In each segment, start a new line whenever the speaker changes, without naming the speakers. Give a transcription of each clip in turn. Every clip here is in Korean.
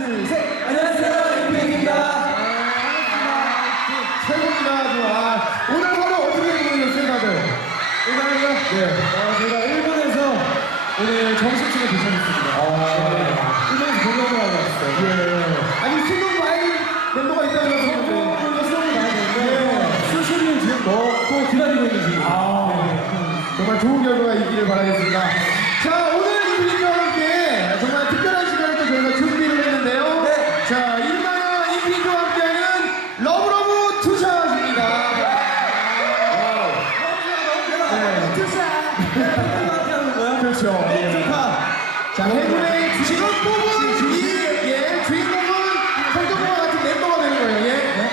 둘, 셋. 안녕하세요, 임팩입니다.
최고입니다, 좋아. 오늘 하루 어떻게 보내셨어요, 다들?
일단은요,
네.
어, 제가 일본에서 오늘 점심쯤에 도착했습니다.
아.
일본에서 공연을 하고 왔어요.
예. 아니, 수능 많이 멤버가 있다면서.
오늘 수업을 많이
네.
했는데, 수시를 지금 넣고 기다리고 있는 중이에요.
아, 정말 좋은 결과가 있기를 바라겠습니다. 그렇죠.
너무
예.
좋다.
자, 해군의 지금 뽑은 이 예, 주인공은 성동과 같은 멤버가 되는 거예요. 예. 네.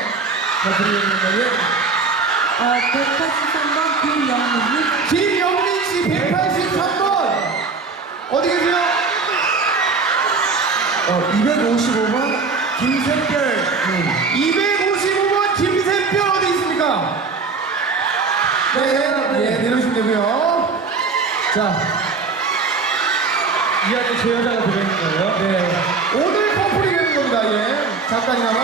자, 그리고 예.
어, 183번 김영민님
김영민 씨 183번 어디 계세요?
어, 255번 김샘별.
255번 김샘별 어디 있습니까? 네, 네 내려오시면 되고요. 자,
이 안에 제 여자가 들어있는 거예요?
네 오늘 커플이 되는 겁니다. 예, 잠깐이나마.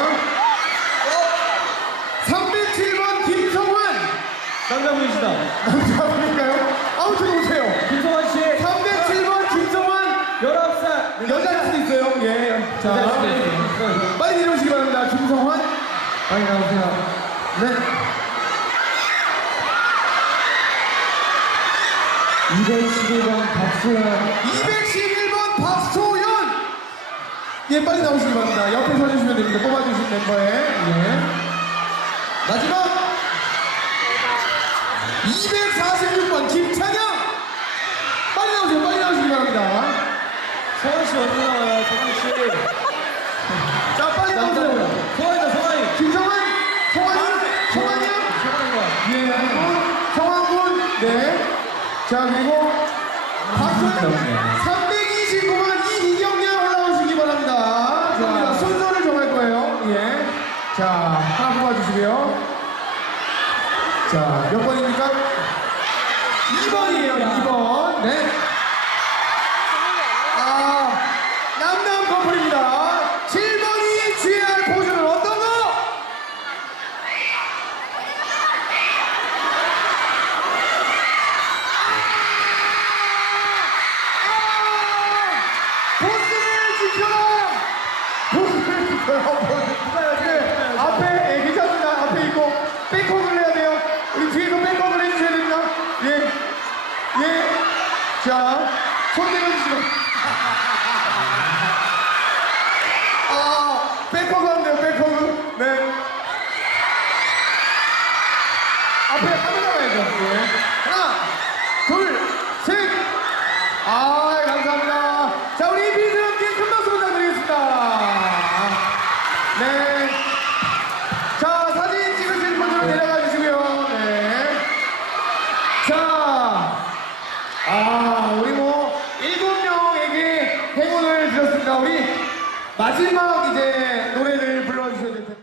307번 김성환
쌍가분이시다.
남자분인가요? 아무튼 오세요.
김성환 씨,
307번 김성환
19살.
여자일 수도 있어요. 예, 자. 빨리 내려오시기 바랍니다. 김성환. 빨리 나오세요. 네.
211번 박수현.
211번 박소연. 예, 빨리 나오시기 바랍니다. 옆에 서주시면 됩니다. 뽑아주신 멤버에. 예. 마지막. 246번 김찬영. 빨리 나오세요. 빨리 나오시기 바랍니다.
성환 씨 어디 나와요? 성환 씨.
자, 빨리 나오세요.
성환이다, 성환이.
김성환. 성환이. 성환이요?
성환이가.
예, 네. 자, 그리고 박소연 329번 이희경님 올라오시기 바랍니다. 자, 순서를 정할 거예요. 예. 자, 하나 뽑아주시고요. 자, 몇 번입니까? 2번이에요, 2번. 네. 보스. 네, 앞에, 예, 괜찮습니다. 앞에 있고, 백허그를 해야 돼요. 우리 뒤에서 백허그를 해주셔야 됩니다. 예. 예. 자, 손 내려주시고. 아, 백허그 하면 돼요, 백허그. 네. 앞에 하나 나가야죠. 예. 하나, 둘, 아, 우리 뭐,